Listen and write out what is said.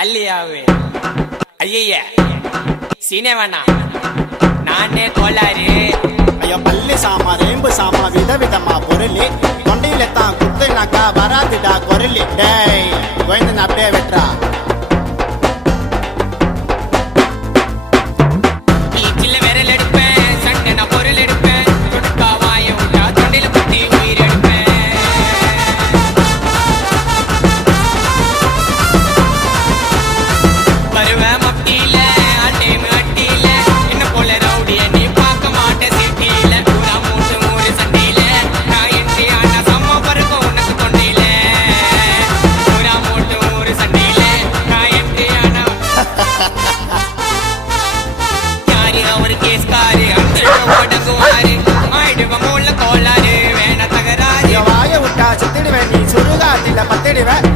ஜாலியாவே ஐய சீனே வேணா நானே கோளாறு. ஐயோ பள்ளி சாமா ரேம்பு சாமா விதவிதமா பொருளி தொண்டையில தான் குத்துனாக்கா வராதுடா குரலி. டேய் கோயந்தன் அப்படியே வெட்டுறா. பீச்சில் விரல் எடுப்பேன், சண்டை நான் பொருள் எடுப்பேன், தொடுக்கா வாய விட்டா தொண்டையில குத்தி உயிர் எடுப்பேன். வருவேன் மப்டியில அட்டேமு அட்டியில என்ன போல ரவுடிய நீ பார்க்க மாட்டே சிட்டியில. பூரா மூட்டு மூணு சண்டையில நான் என்ட்ரி ஆனா சம்மா பருக்கும் உனக்கு தொண்டையில. பூரா மூட்டு மூணு சண்டையில நான் என்ட்ரி ஆனா யாரு அவரு கேஸ்காரு அந்த ஓடங்குவாரு ஆயிடுவ மூல கோளாறு வேண தகராறு. வாய விட்டா சுத்திடுவேன் நீ சுடுகாட்டில பத்திடுவேன்.